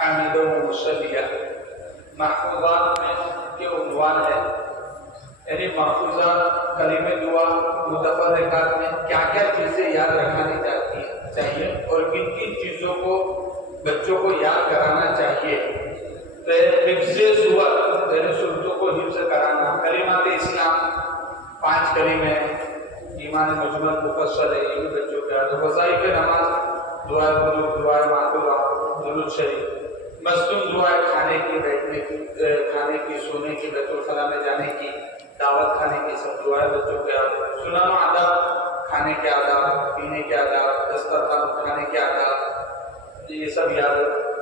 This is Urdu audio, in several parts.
حامدوں مصلیہ محفوظات میں کے عنوان ہے، یعنی محفوظات کلیم دعا متفرقات میں کیا کیا چیزیں یاد رکھانی چاہیے اور کن کن چیزوں کو بچوں کو یاد کرانا چاہیے۔ تو حفظ سور یعنی صورتوں کو حفظ کرانا، کلمات اسلام 5 کلمے، ایمان مجمل مفصل ہے، یہ بھی بچوں کے یاد، وظائف نماز، دعائے وضو، دعائے معطوبہ، درود شریف، مصنون دعائے کھانے کی، بیٹھنے کی، کھانے کی، سونے کی، بیت الخلاء میں جانے کی، دعوت کھانے کی، سب دعائیں بچوں کے یاد، سنن و آداب، کھانے کے آداب، پینے کے آداب، دسترخوان اٹھانے کے آداب، یہ سب یاد،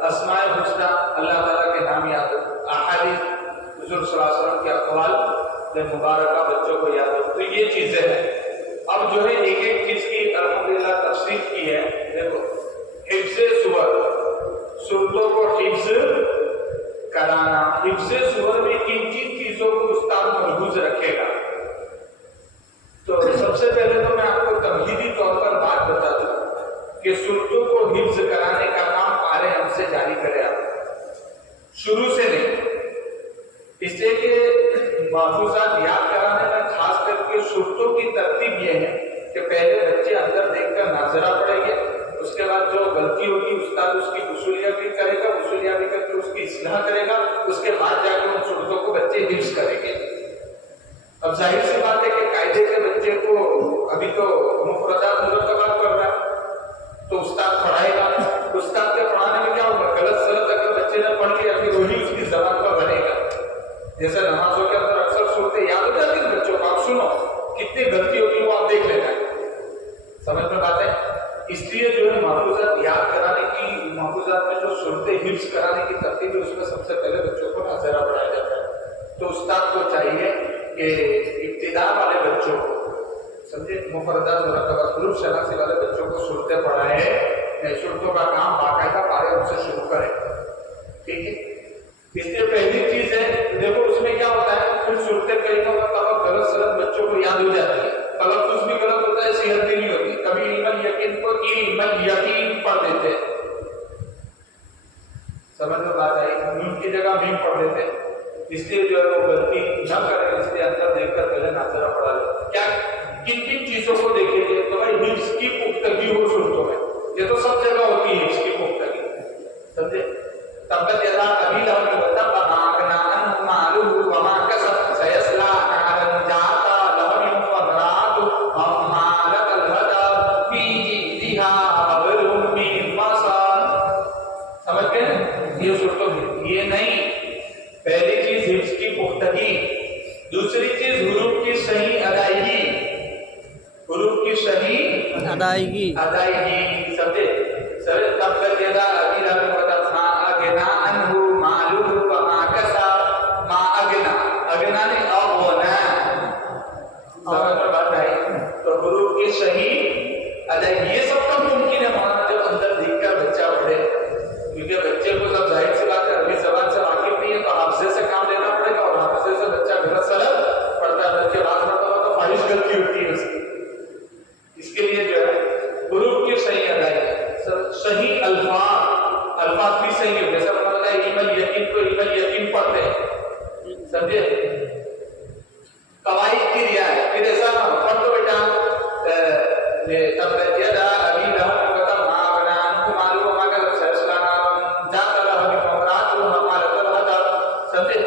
اسماء الحسنی اللہ تعالیٰ کے نام یاد، احادیث حضور صلی اللہ علیہ وسلم کے اقوال مبارکہ بچوں کو یاد ہو۔ تو یہ چیزیں ہیں۔ اب جو ہے ایک ایک چیز کی الحمدللہ تفصیل کی ہے۔ دیکھو، حفظ سور، سورتوں کو حفظ کرانا، حفظ سور میں کن کن چیزوں کو استاد ملحوظ رکھے گا؟ تو سب سے پہلے تو میں آپ کو تمہیدی طور پر بات بتا دوں کہ سورتوں کو حفظ کرانے کا کام پارے ہم سے جاری کرے آپ شروع سے نہیں، اس لیے کہ محفوظات یاد کرانے میں خاص کر کے سورتوں کی ترتیب یہ ہے کہ پہلے بچے اندر دیکھ کر ناظرہ پڑھیں گے، اس کے بعد جو غلطی ہوگی استاد اس کی وصولیہ بھی کرے گا، وصولیہ بھی کر کے اس کی اصلاح کرے گا، اس کے بعد جا کے ان سورتوں کو بچے حفظ کریں گے۔ اب ظاہر سی بات ہے کہ قاعدے کے بچے کو ابھی تو مفردات مرکبات پڑھ رہا ہے تو استاد پڑھائے گا، استاد کے پڑھانے میں کیا ہوگا؟ غلط سلط اگر بچے نے پڑھ لیا پھر وہی اس کی زبان پر بنے گا۔ جیسے نمازوں کے اندر اکثر صورتیں یاد ہو جاتی ہیں بچوں کو، آپ سنو کتنی غلطی ہوگی وہ آپ دیکھ لینا، سمجھ میں بات ہے؟ اس لیے جو ہے محفوظات یاد کرانے کی، محفوظات میں جو صورتیں حفظ کرانے کی ترتیب ہے اس میں سب سے پہلے بچوں کو ناظرہ پڑھایا جاتا ہے۔ تو استاد کو چاہیے کہ ابتدا والے بچوں کو سمجھے، مفردات مرکبات حروف شناسی والے بچوں کو صورتیں پڑھائے، صورتوں کا کام باقاعدہ پارے ان سے شروع کرے، ٹھیک ہے؟ اس لیے پہلی چیز ہے، دیکھو اس میں کیا ہوتا ہے، پھر صورتیں کئی مرتبہ غلط سلط بچوں کو یاد ہو جاتی ہے، تلفظ بھی غلط ہوتا ہے، صحت بھی نہیں ہوتی، کبھی علم الیقین کو علم الیقین پڑھ دیتے، سمجھ میں بات آئی؟ نون کی جگہ میم پڑھ دیتے، اس لیے جو ہے وہ غلطی نہ کرے، اس لیے اندر دیکھ کر پہلے ناظرہ پڑھا لے۔ کیا کن کن چیزوں کو دیکھیں گے؟ تو بھائی حفظ کی پختگی ہو صورتوں میں، یہ تو سب جگہ ہوتی ہے حفظ کی پختگی، سمجھے؟ تبت یدا ابی لہب وتب ما اغنی عنہ مالہ وما کسب سیصلی نارا ذات لہب وامرأتہ حمالۃ الحطب فی جیدہا حبل من مسد۔ سمجھ گئے؟ یہ صورتوں میں یہ نہیں، پہلی چیز حفظ کی پختگی، دوسری چیز حروف کی صحیح ادائیگی، حروف کی صحیح ادائیگی، سمجھے؟ تبت یدا ابی لہب وتب ما اغنی عنہ مالہ وما کسب، ما اغنی، اغنی نے اغنی، سمجھ میں بات آئی؟ تو حروف کی صحیح ادائیگی، یہ سب کب ممکن ہے مولانا؟ جب اندر دیکھ کر بچہ پڑھے، کیونکہ بچے کو سب ظاہر سی بات ہے عربی زبان سے واقف نہیں ہے تو حافظے سے کام لینا پڑے گا، اور حافظے سے بچہ غلط سلط پڑھتا ہے، بچے بعض مرتبہ تو فاحش غلطی ہوتی ہے اس کی، اس کے لیے جو ہے حروف کی صحیح ادائیگی، صحیح الفاظ بھی صحیح ہے، جیسا پتہ ہے علم الیقین کو علم الیقین پڑھتے ہیں، سمجھے؟ قواعد کی رعایت، پھر ایسا نہ ہو پڑھ دو بیٹا تبت یدا ابی لہب وتب ما اغنی عنہ مالہ وما کسب سیصلی نارا ذات لہب وامرأتہ حمالۃ الحطب، سمجھے؟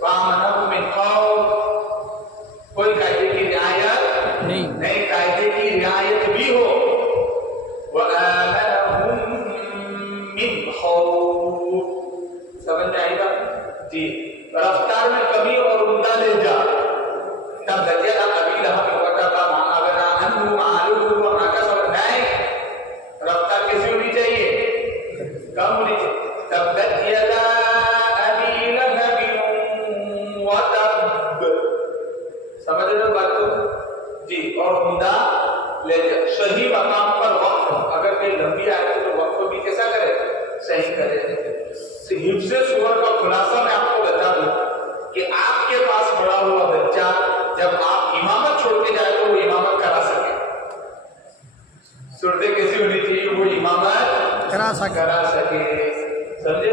فآمنہ من خوف، کوئی قاعدے کی رعایت نہیں، قاعدے کی رعایت بھی ہو، وآمنہم من خوف، سمجھ میں آئی بات؟ جی، رفتار میں کمی اور عمدہ لے جا، تبت یدا ابی لہب وتب ما اغنی عنہ مالہ وما کسب، نہیں، رفتار کیسی ہونی چاہیے؟ کم ہونی چاہیے، تبت یدا ابی لہب وتب، سمجھ رہے ہو بات کو؟ جی، اور عمدہ لے جا، صحیح مقام پر وقف، اگر کوئی لمبی آئے تو وقف بھی کیسا کرے؟ صحیح کرے۔ حفظ سور کا خلاصہ میں آپ کو بتا دوں کہ آپ کے پاس بڑا ہوا بچہ جب آپ امامت چھوڑ کے جائے تو وہ امامت کرا سکے، صورتیں کیسی ہونی چاہیے؟ وہ امامت کرا سکے، سمجھے؟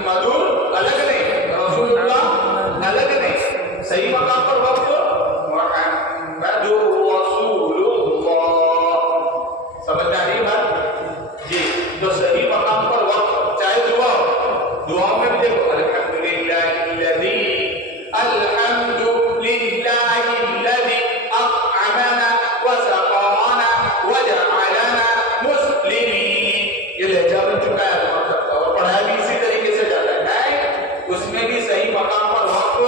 محمد الگ نہیں، رسول اللہ الگ نہیں، صحیح مقام پر وقت محمد رسول اللہ، سمجھ میں آ رہی بات جی؟ تو صحیح مقام پر وقت چاہے دعا ہو، دعاؤں میں بھی دیکھو الحمدللہ الذی اطعمنا وسقانا وجعلنا مسلمین، یہ لہجہ بن چکا ہے اور پڑھایا بھی اسی طریقے سے جاتا ہے، اس میں بھی صحیح مقام پر وقت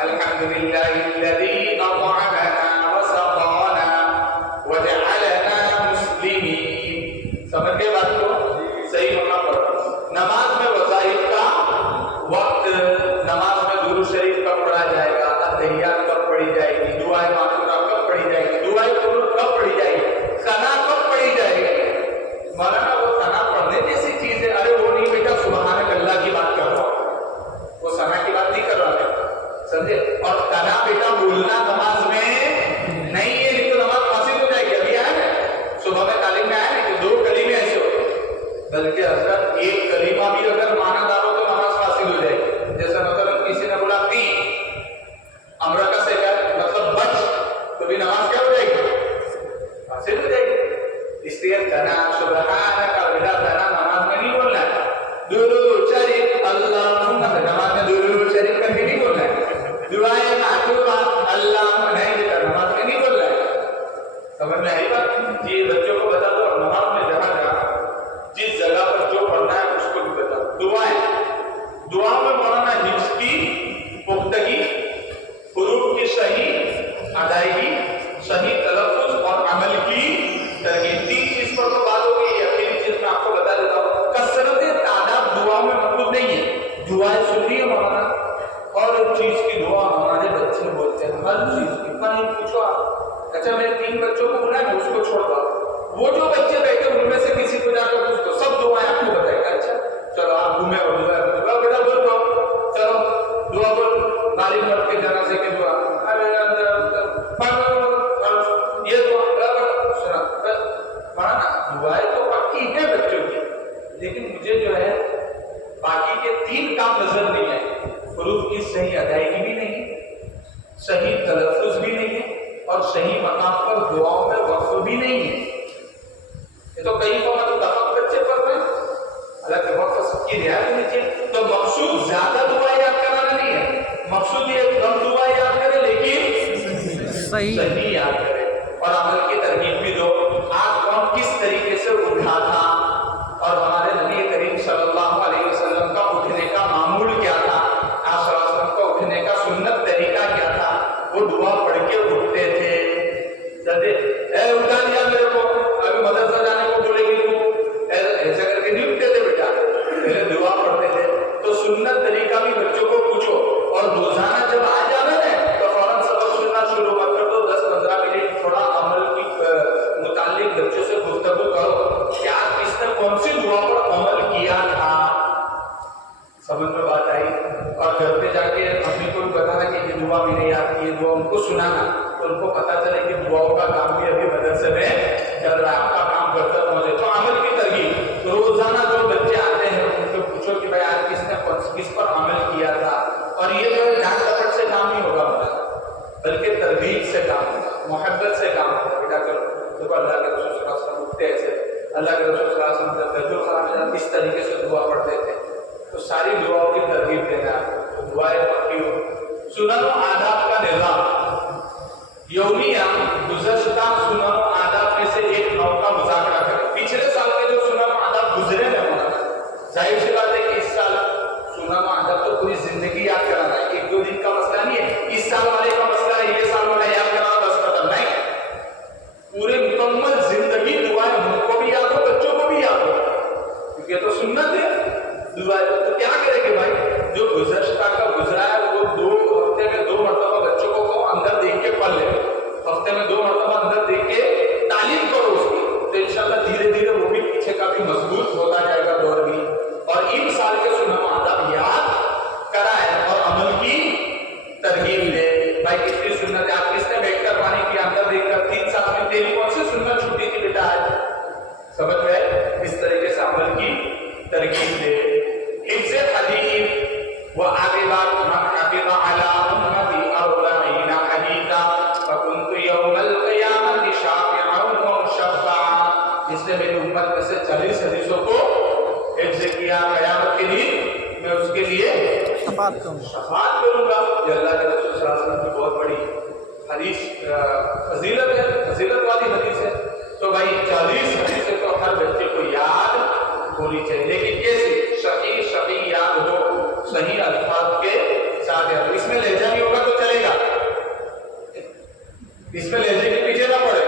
الحمدللہ الذی اطعمنا وسقانا وجعلنا مسلمین، سمجھ گئے بات کو؟ صحیح مقام پر نماز میں وظائف کا وقت، نماز میں درود شریف کب پڑھا جائے گا، تحیات کب پڑھی جائے گی، دعائے معصورہ کب پڑھی جائے گی، دعائے قنوت کب پڑھی جائے گی، ثنا کب پڑھی جائے گی؟ مولانا وہ ثنا پڑھنے جیسی چیز ہے، ارے وہ نہیں بیٹا، سبحان اللہ کی بات کر رہا ہوں، وہ ثنا کی بات نہیں کر رہا ہے، سمجھے؟ اور ثنا بیٹا بولنا نماز میں نہیں ہے، نہیں تو نماز فاسد ہو جائے گی۔ ابھی آیا نا صبح میں تعلیم میں آیا نا کہ 2 کلمے ایسے ہوتے، بلکہ حضرت ایک کلمہ بھی اگر مانا دار ہو تو نماز فاسد ہو جائے گی۔ جیسا مطلب کسی نے بولا تین امرہ کا سے مطلب بچ، تو بھی نماز کیا ہو جائے گی؟ فاسد ہو جائے گی۔ اس لیے ثنا سبحانک بیٹا ثنا نماز میں نہیں بولنا ہے، درود شریف اللہم، نماز میں درود شریف کر کے نہیں بولنا ہے، دعائے معصورہ اللہم نہیں بیٹا نماز میں نہیں بولنا ہے، سمجھ میں آئی بات جی؟ بچوں کو بتا دو نماز میں جہاں جس جگہ پر جو پڑھنا ہے اس کو بھی بتا دو۔ دعا میں مولانا حفظ کی پختگی، حروف کی صحیح ادائیگی، صحیح تلفظ اور عمل کی ترغیب، 3 چیز پر تو بات ہو گئی ہے۔ اخیری چیز میں آپ کو بتا دیتا ہوں، کثرت تعداد دعا میں مطلوب نہیں ہے، دعائیں سن لی ہے مولانا، اور ایک چیز کی دعا ہمارے بچے بولتے ہیں، ہر چیز اتنا نہیں پوچھو آپ، اچھا میں 3 بچوں کو بلایا اس کو چھوڑ دو، وہ جو بچے بیٹھے ان میں سے کسی کو جا کر پوچھ دو، سب دعائیں آپ کو بتائے گا۔ اچھا چلو آپ گھومے اور دعا بیٹا بول دو، چلو دعا بول، غالب مرد کے جنازے کی دعا، یہ دعا سنا پڑھنا، دعائیں تو پکی ہے بچوں کی، لیکن مجھے جو ہے باقی کے 3 کام نظر نہیں آئے، حروف کی صحیح ادائیگی بھی نہیں، صحیح تلفظ بھی نہیں ہے، اور صحیح مقام پر دعاؤں میں وقف بھی نہیں ہے۔ یہ تو کئی دفعہ بچے پڑھ رہے ہیں، حالانکہ وقت سب کی رعایت ہونی چاہیے۔ تو مقصود زیادہ دعا یاد کرانا نہیں ہے، مقصود یہ کم دعا یاد کرے لیکن صحیح یاد کرے، اور عمل کی ترغیب بھی دو۔ آج کون کس طریقے سے اٹھا تھا، اور ہمارے نبی کریم صلی اللہ علیہ وسلم کا اٹھنے کا معمول کیا تھا، آپ صلی اللہ علیہ وسلم کا اٹھنے کا سنت طریقہ کیا تھا، وہ دعا پڑھ کے اٹھتے تھے۔ اے اٹھا دیا میرے کو، ابھی مدرسہ جانے کو بولے گی تو ایسا کر کے نہیں اٹھتے تھے بیٹا، پہلے دعا پڑھتے تھے۔ تو سنت طریقہ بھی بچوں کو پوچھو، اور روزانہ جب آ جانا ہے تو فوراً سبق سننا شروع مت کر دو، 10-15 منٹ تھوڑا عمل کی متعلق بچوں سے گفتگو کرو، کیا کس نے کون سی دعا پر عمل کیا تھا، سمجھ میں بات آئی؟ اور گھر پہ جا کے اپنی کو بتانا کہ یہ دعا بھی نہیں آتی، یہ دعا ان کو سنانا، تو ان کو پتا چلے کہ دعاؤں کا کام بھی ابھی مدرسے میں چل رہا ہے، آپ کا کام کرتا پہنچے۔ تو عمل کی ترغیب، روزانہ جو بچے آتے ہیں ان کو پوچھو کہ بھائی آج کس نے کس پر عمل کیا تھا، اور یہ جو ڈانٹ ڈپٹ سے کام نہیں ہوگا بلکہ ترغیب سے کام ہوگا، محبت سے کام ہوگا۔ بیٹا چلو دیکھو اللہ کے رسول صلی اللہ علیہ وسلم اٹھتے ایسے، اللہ کے رسول صلی اللہ علیہ وسلم جب بیت الخلاء میں اس طریقے سے دعا پڑھتے تھے، تو ساری دعاؤں کی ترغیب دینا، دعائیں پکی ہو۔ سنن و آداب کا نظام یومیہ، گزشتہ سنن و آداب میں سے ایک نو کا مذاکرہ کریں۔ پچھلے سال کے جو سنن و آداب گزرے ہیں ظاہر سی بات ہے کہ اس سال سنن و آداب تو پوری زندگی یاد کرانا ہے، 1-2 دن کا مسئلہ نہیں ہے، اس سال والے کا مسئلہ ہے یہ سال والا یاد کرانا بس ختم نہیں، پورے مکمل زندگی دعائیں ہم کو بھی یاد ہو، بچوں کو بھی یاد ہو، کیونکہ یہ تو سنت ہے دعائیں۔ تو کیا کرے کہ بھائی جو گزشتہ کا گزرا ہے وہ 2 ہفتے میں 2 مرتبہ بچوں کو اندر دیکھ کے پڑھ لے، ہفتے میں 2 مرتبہ اندر دیکھ کے شفاعت کروں گا. شفاعت کروں گا. یہ اللہ کے رسول صلی اللہ علیہ وسلم کی بہت بڑی حدیث فضیلت ہے, فضیلت والی حدیث ہے. تو بھائی 40 حدیثیں تو ہر بچے کو یاد ہونی چاہیے, لیکن کیسے شقی شقی یاد ہو صحیح الفاظ کے ساتھ یاد ہو. اس میں لہجہ نہیں ہوگا تو چلے گا, اس میں لہجے کے پیچھے نہ پڑے,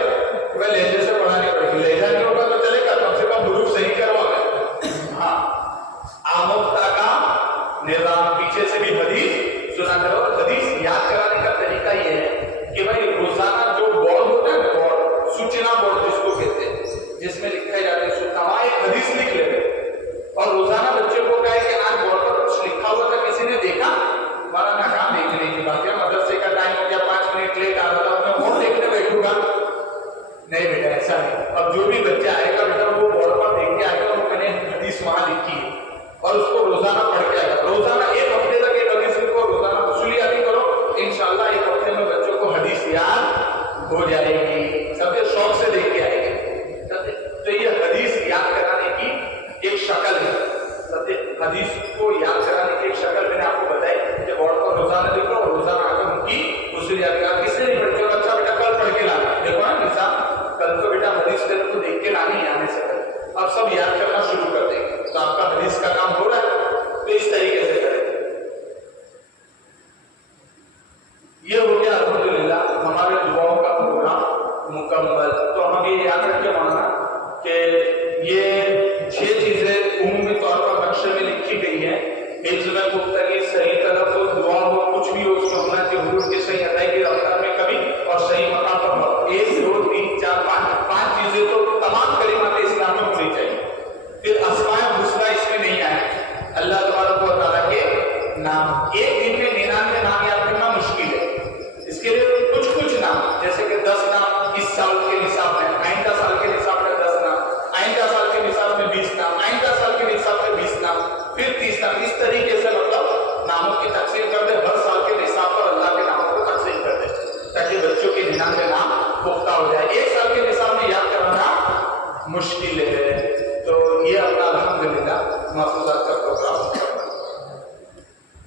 وہ لہجے سے پڑھانی پڑے گی. لہجہ نہیں ہوگا تو چلے گا, کم سے کم حروف صحیح کروا گے. ہاں, آموختہ کا نظام پیچھے سے بھی حدیث سنا کرو. حدیث یاد کرانے کا طریقہ یہ ہے کہ بھائی روزانہ جو بورڈ ہوتا ہے, بورڈ سوچنا بورڈ جس کو کہتے ہیں, جس میں لکھا جاتا ہے سوچنا, وہاں ایک حدیث لکھ لیتے اور روزانہ بچے کو کہا ہے کہ آج بورڈ پر کچھ لکھا ہوا تھا, کسی نے دیکھا؟ ہمارا ناکام دیکھنے کی بات ہے, مدرسے کا ٹائم ہو گیا, 5 منٹ لیٹ آ رہا تھا, میں بورڈ دیکھنے بیٹھوں گا. نہیں بیٹا, ایسا نہیں. اب جو بھی بچہ آئے گا بیٹا وہ بورڈ پر دیکھ کے آئے گا, وہ میں نے حدیث وہاں لکھی ہے اور اس کو روزانہ پڑھ کے آئے گا. روزانہ ایک ہفتے تک ایک حدیث کو روزانہ وصولیابی کرو, انشاءاللہ ایک ہفتے میں بچوں کو حدیث یاد ہو جائے گی. سب کے شوق سے دیکھ کے آئے گا. تو یہ حدیث یاد کرانے کی ایک شکل ہے. حدیث کو یاد کرانے کی ایک شکل میں نے آپ کو بتائی کہ بورڈ پر روزانہ لکھو اور روزانہ آ کر ان کی وصولیابی. آپ کس سے نہیں بچوں کو اچھا بیٹا کل پڑھ کے لانا, دیکھو نا نظام, کل تو بیٹا حدیث کو دیکھ کے لانی ہے آنے سے پہلے. اب سب یاد کرنا شروع کر دیں گے, تو آپ کا حدیث کا کام ہو رہا ہے, تو اس طریقے سے کریں. یہ ہو گیا الحمدللہ ہمارے دعاؤں کا پروگرام مکمل. تو ہم یہ یاد رکھے مانا کہ یہ 6 چیزیں عمومی طور پر نقشے میں لکھی گئی ہیں. حفظ میں گفتگی, صحیح تلفظ, دعا ہو کچھ بھی ہو اس میں ہونا چاہیے, حروف کی صحیح ادائیگی, رفتار میں کمی اور صحیح مقام پر ہو. 1 2 3 4 5 چیزیں تو تمام کلمات اسلام میں ہونی چاہیے. پھر اسماء الحسنی اس میں نہیں آیا, اللہ تبارک و تعالیٰ کے نام. ایک دن میں 99 نام یاد کرنا مشکل ہے. اس کے لیے کچھ نام, جیسے کہ 10 نام اس سال کے نصاب میں, آئندہ سال کے نصاب میں 10 نام, آئندہ سال کے نصاب میں 20 نام, آئندہ سال کے نصاب میں 20 نام, پھر 30 نام. اس طریقے سے مطلب ناموں کی تقسیم کر دے, ہر سال کے نصاب پر اللہ کے ناموں کو تقسیم کر دے تاکہ بچوں کے 99 نام پختہ ہو جائے. ایک سال کے نصاب میں یاد کرنا مشکل ہے. تو یہ اپنا الحمدللہ محفوظات